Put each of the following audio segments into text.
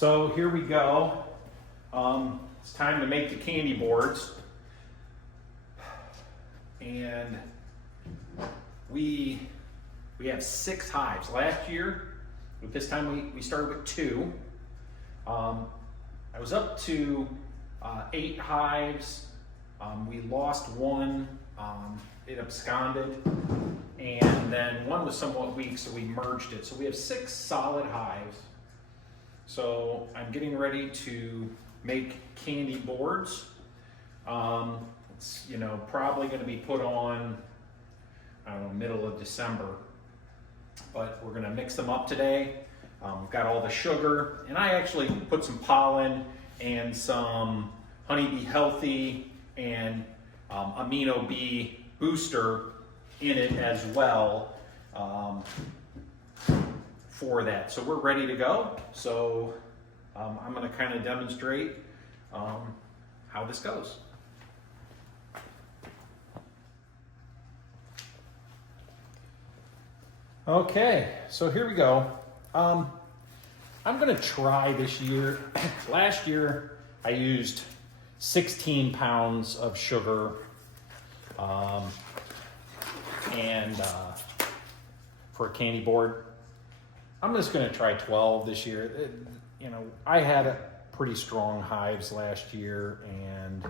So here we go. It's time to make the candy boards. And we have 6 hives. Last year, with this time we started with 2. I was up to 8 hives. We lost 1, it absconded, and then 1 was somewhat weak, so we merged it. So we have 6 solid hives. So I'm getting ready to make candy boards. It's probably going to be put on, I don't know, middle of December. But we're going to mix them up today. We've got all the sugar, and I actually put some pollen and some Honeybee Healthy and Amino B booster in it as well for that. So we're ready to go. So I'm going to kind of demonstrate how this goes. Okay, so here we go. I'm going to try this year. Last year I used 16 pounds of sugar and for a candy board. I'm just going to try 12 this year. I had pretty strong hives last year, and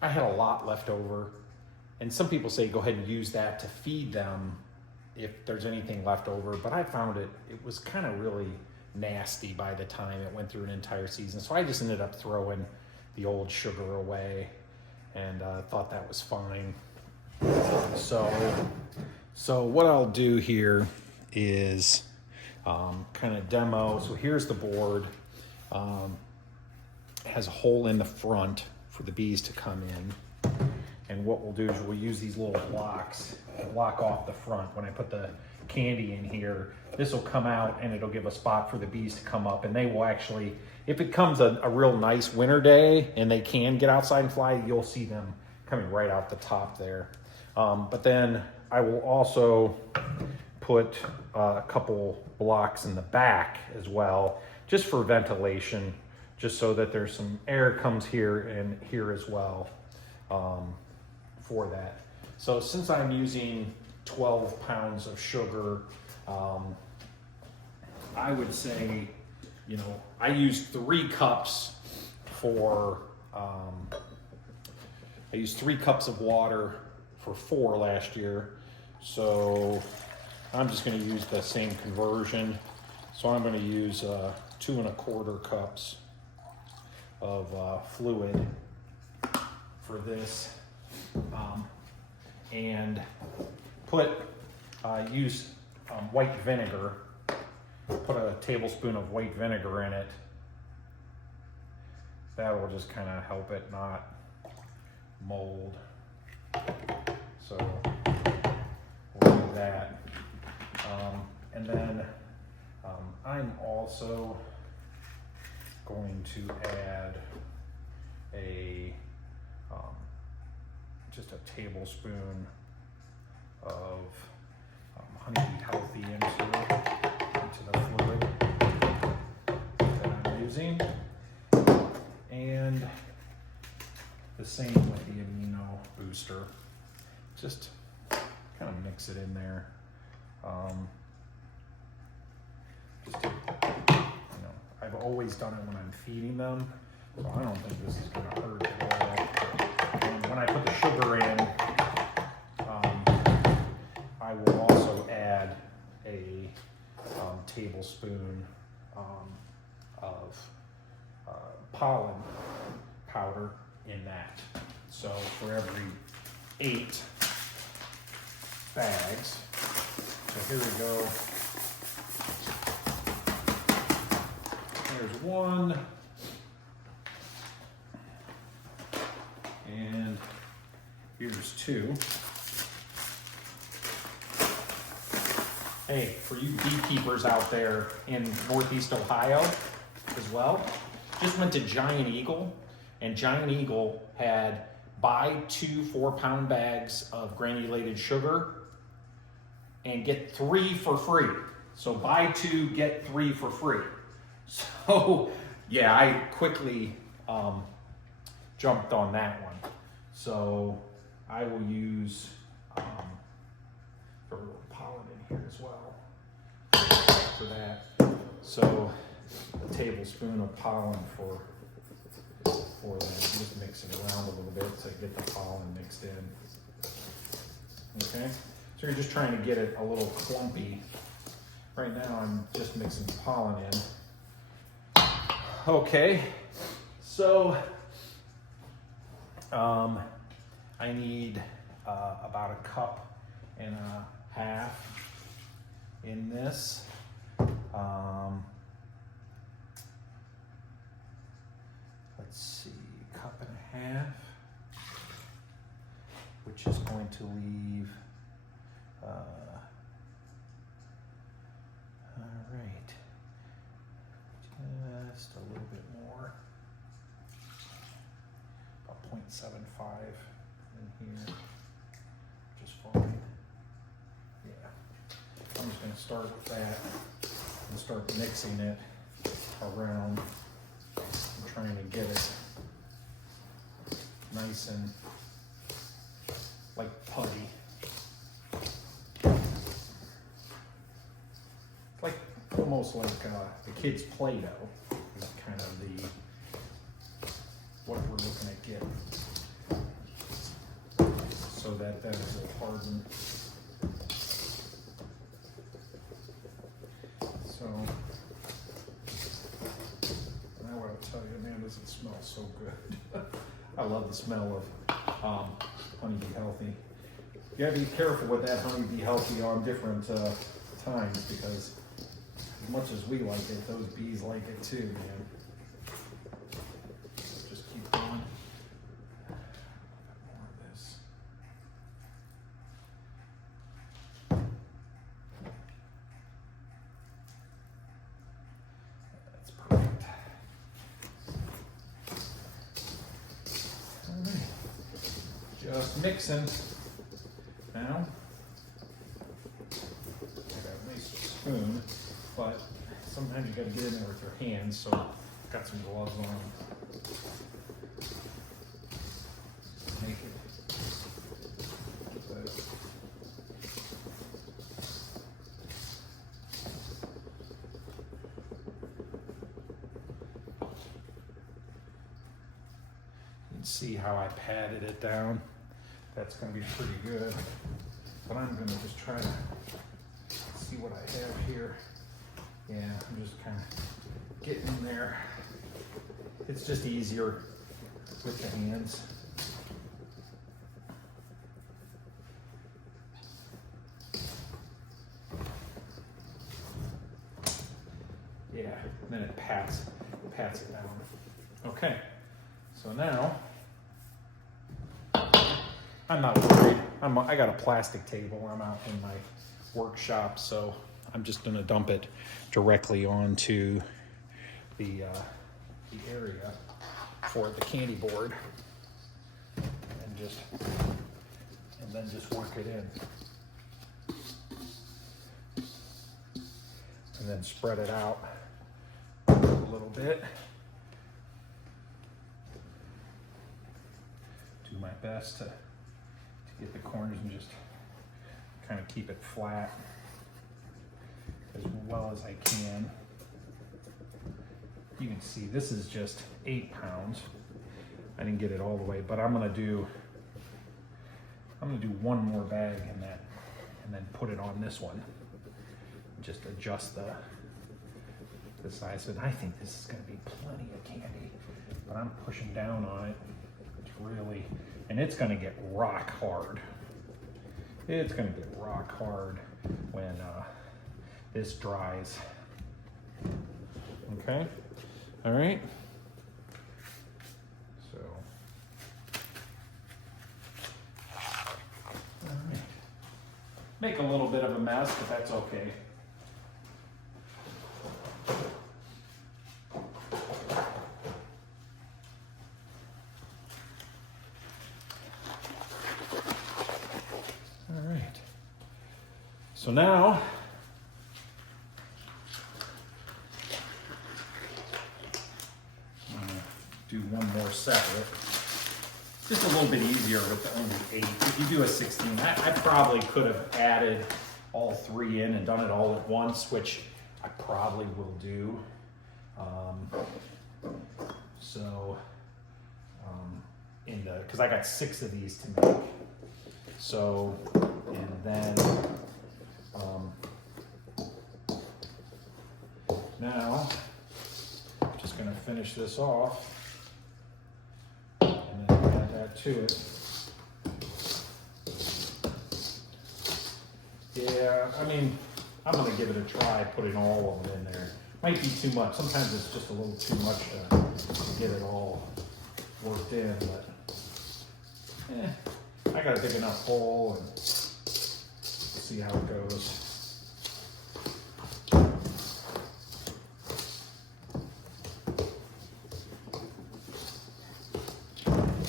I had a lot left over. And some people say go ahead and use that to feed them if there's anything left over. But I found it was kind of really nasty by the time it went through an entire season. So I just ended up throwing the old sugar away and thought that was fine. So what I'll do here is kind of demo. So here's the board. It has a hole in the front for the bees to come in. And what we'll do is we'll use these little blocks to block off the front. When I put the candy in here, this will come out and it'll give a spot for the bees to come up. And they will actually, if it comes a real nice winter day and they can get outside and fly, you'll see them coming right out the top there. But then I will also put a couple blocks in the back as well, just for ventilation, just so that there's some air comes here and here as well. For that. So since I'm using 12 pounds of sugar, I would say, I used 3 cups for, I used 3 cups of water for 4 last year. So I'm just going to use the same conversion. So I'm going to use 2 1/4 cups of fluid for this. And use white vinegar. Put a tablespoon of white vinegar in it. That will just kind of help it not mold. So we'll do that. And then I'm also going to add just a tablespoon of Honeybee Healthy into the fluid that I'm using. And the same with the amino booster. Just kind of mix it in there. I've always done it when I'm feeding them, so I don't think this is going to hurt at all. And when I put the sugar in, I will also add a tablespoon of pollen powder in that. So for every 8 bags, so here we go. There's 1. And here's 2. Hey, for you beekeepers out there in Northeast Ohio as well, just went to Giant Eagle, and Giant Eagle had buy 2 4-pound bags of granulated sugar and get 3 for free. So buy 2, get 3 for free. So yeah, I quickly jumped on that one. So I will use a little pollen in here as well for that. So a tablespoon of pollen for that. Just mix it around a little bit so I get the pollen mixed in. Okay, so you're just trying to get it a little clumpy. Right now I'm just mixing pollen in. Okay, so I need about 1.5 cups in this. Let's see, 1.5 cups, which is going to leave, all right, just a little bit more, about 0.75 in here, which is fine. Yeah, I'm just going to start with that and start mixing it around. I'm trying to get it nice and like putty. Like almost like the kids' Play-Doh is kind of what we're looking at getting. So that will harden. So now what I'll tell you, man, does it smell so good. I love the smell of Honeybee Healthy. You gotta be careful with that Honeybee Healthy on different times, because as much as we like it, those bees like it too, man. Just keep going. More of this. That's perfect. All right. Just mixing. Now, I got a nice spoon, but sometimes you got to get in there with your hands, so I've got some gloves on. Make it good. You can see how I patted it down. That's going to be pretty good, but I'm going to just try to see what I have here. Yeah, I'm just kind of getting in there. It's just easier with the hands. Yeah, and then it pats it down. Okay, so now I'm not worried. I got a plastic table. I'm out in my workshop, so I'm just going to dump it directly onto the area for the candy board, and then just work it in, and then spread it out a little bit. Do my best to get the corners and just kind of keep it flat as well as I can. You can see this is just 8 pounds. I didn't get it all the way, but I'm gonna do 1 more bag in that, and then put it on this one. Just adjust the size. And I think this is gonna be plenty of candy, but I'm pushing down on it. It's really, and it's gonna get rock hard. It's gonna get rock hard when this dries. Okay, all right. So, all right. Make a little bit of a mess, but that's okay. So now do one more separate. Just a little bit easier with only 8. If you do a 16, I probably could have added all 3 in and done it all at once, which I probably will do. Because I got 6 of these to make. So, and then now, I'm just going to finish this off and then add that to it. Yeah, I mean, I'm going to give it a try, putting all of them in there. Might be too much. Sometimes it's just a little too much to get it all worked in, but I got a big enough hole and see how it goes.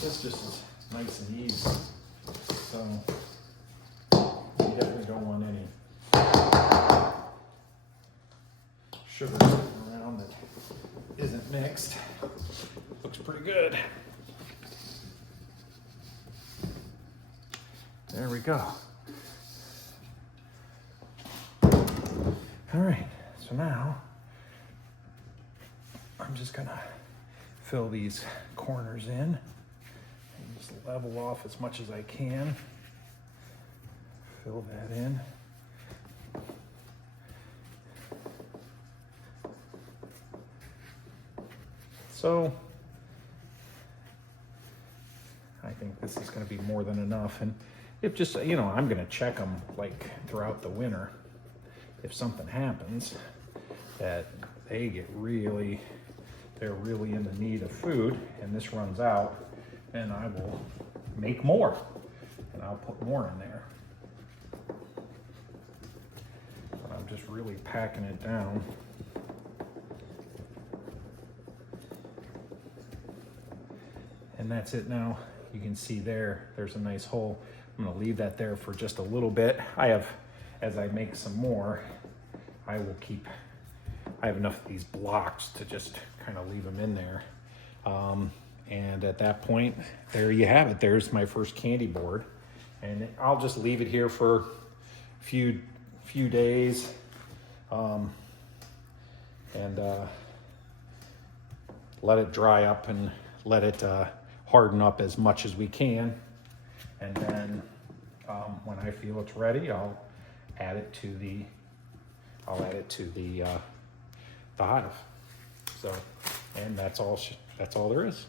This just is nice and easy, so you definitely don't want any sugar sitting around that isn't mixed. Looks pretty good. There we go. All right, so now I'm just gonna fill these corners in and just level off as much as I can. Fill that in. So I think this is going to be more than enough, and if just, you know, I'm going to check them like throughout the winter. If something happens that they get really, they're really in the need of food and this runs out, then I will make more and I'll put more in there. But I'm just really packing it down. And that's it now. You can see there's a nice hole. I'm gonna leave that there for just a little bit. As I make some more, I have enough of these blocks to just kind of leave them in there. And at that point, there you have it. There's my first candy board. And I'll just leave it here for a few days. Let it dry up and let it harden up as much as we can. And then when I feel it's ready, I'll add it to the hive. So, and that's all there is.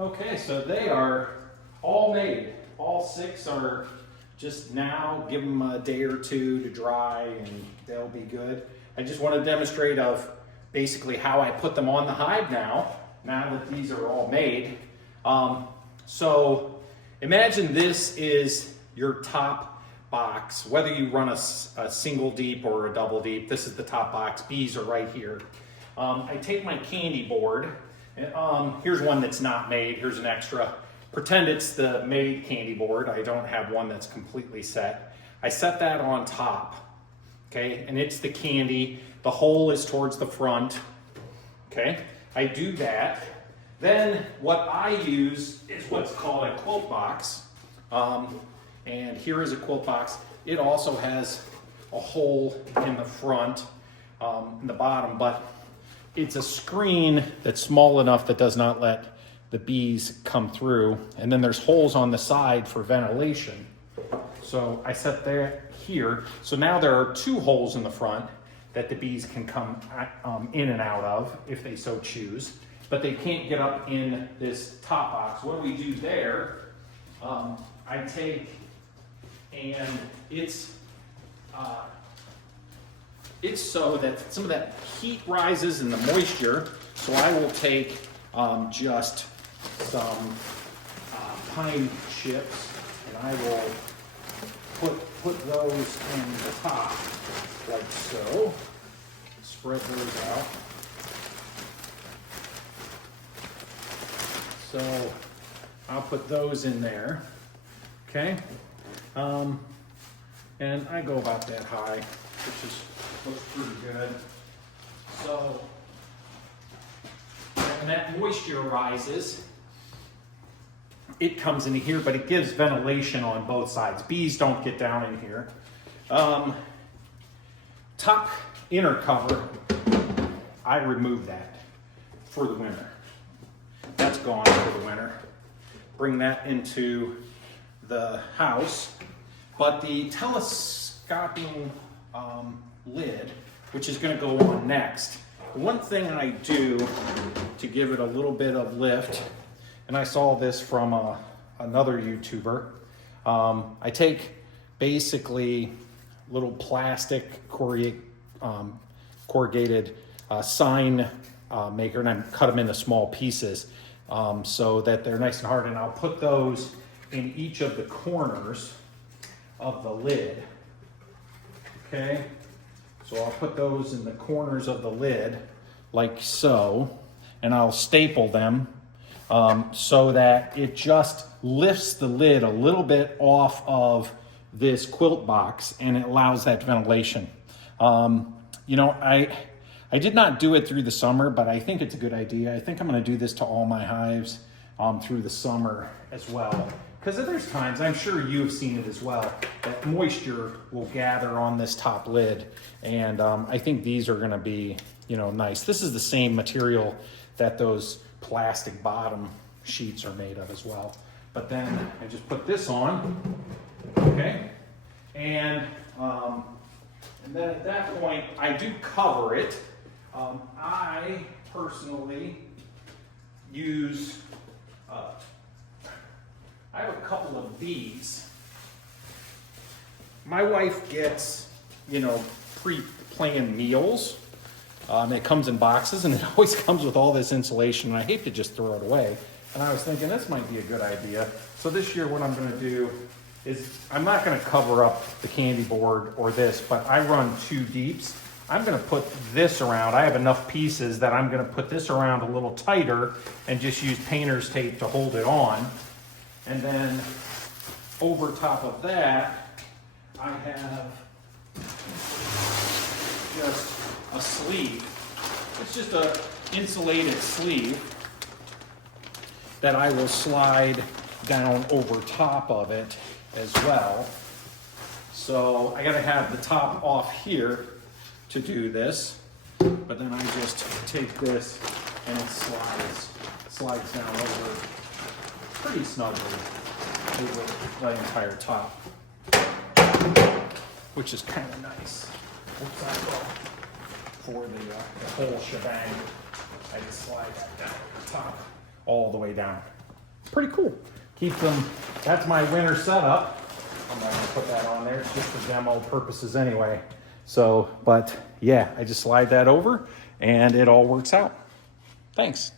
Okay, so they are all made. All 6 are just now. Give them a day or 2 to dry and they'll be good. I just want to demonstrate of basically how I put them on the hive now that these are all made. So imagine this is your top box. Whether you run a single deep or a double deep, this is the top box. Bees are right here. I take my candy board. Here's one that's not made. Here's an extra. Pretend it's the made candy board. I don't have one that's completely set. I set that on top, okay? And it's the candy. The hole is towards the front, okay? I do that. Then what I use is what's called a quilt box. And here is a quilt box. It also has a hole in the front, in the bottom, but it's a screen that's small enough that does not let the bees come through. And then there's holes on the side for ventilation. So I set that here. So now there are 2 holes in the front that the bees can come in and out of if they so choose, but they can't get up in this top box. What do we do there? I take, and it's so that some of that heat rises and the moisture. So I will take just some pine chips, and I will put those in the top, like so. Spread those out. So I'll put those in there, okay? And I go about that high, which looks pretty good. So when that moisture rises, it comes into here, but it gives ventilation on both sides. Bees don't get down in here. Top inner cover, I remove that for the winter. That's gone for the winter. Bring that into the house. But the telescoping lid, which is going to go on next, one thing I do to give it a little bit of lift, and I saw this from another YouTuber, I take basically little plastic corrugated sign maker, and I cut them into small pieces so that they're nice and hard, and I'll put those in each of the corners of the lid. Okay, so I'll put those in the corners of the lid like so, and I'll staple them so that it just lifts the lid a little bit off of this quilt box, and it allows that ventilation. You know, I did not do it through the summer, but I think it's a good idea. I think I'm going to do this to all my hives through the summer as well. Because there's times, I'm sure you've seen it as well, that moisture will gather on this top lid. And I think these are going to be, you know, nice. This is the same material that those plastic bottom sheets are made of as well. But then I just put this on, okay? And then at that point, I do cover it. I personally use, I have a couple of these. My wife gets, you know, pre-planned meals. It comes in boxes, and it always comes with all this insulation, and I hate to just throw it away. And I was thinking this might be a good idea. So this year what I'm going to do is I'm not going to cover up the candy board or this, but I run 2 deeps. I'm going to put this around. I have enough pieces that I'm going to put this around a little tighter and just use painter's tape to hold it on. And then over top of that, I have just a sleeve. It's just a insulated sleeve that I will slide down over top of it as well. So I gotta have the top off here to do this, but then I just take this and it slides down over pretty snugly over the entire top, which is kind of nice. Oops, I will. For the whole shebang, I just slide that down the top all the way down. Pretty cool. Keep them, that's my winter setup. I'm not gonna put that on there, it's just for demo purposes anyway. So, but yeah, I just slide that over and it all works out. Thanks.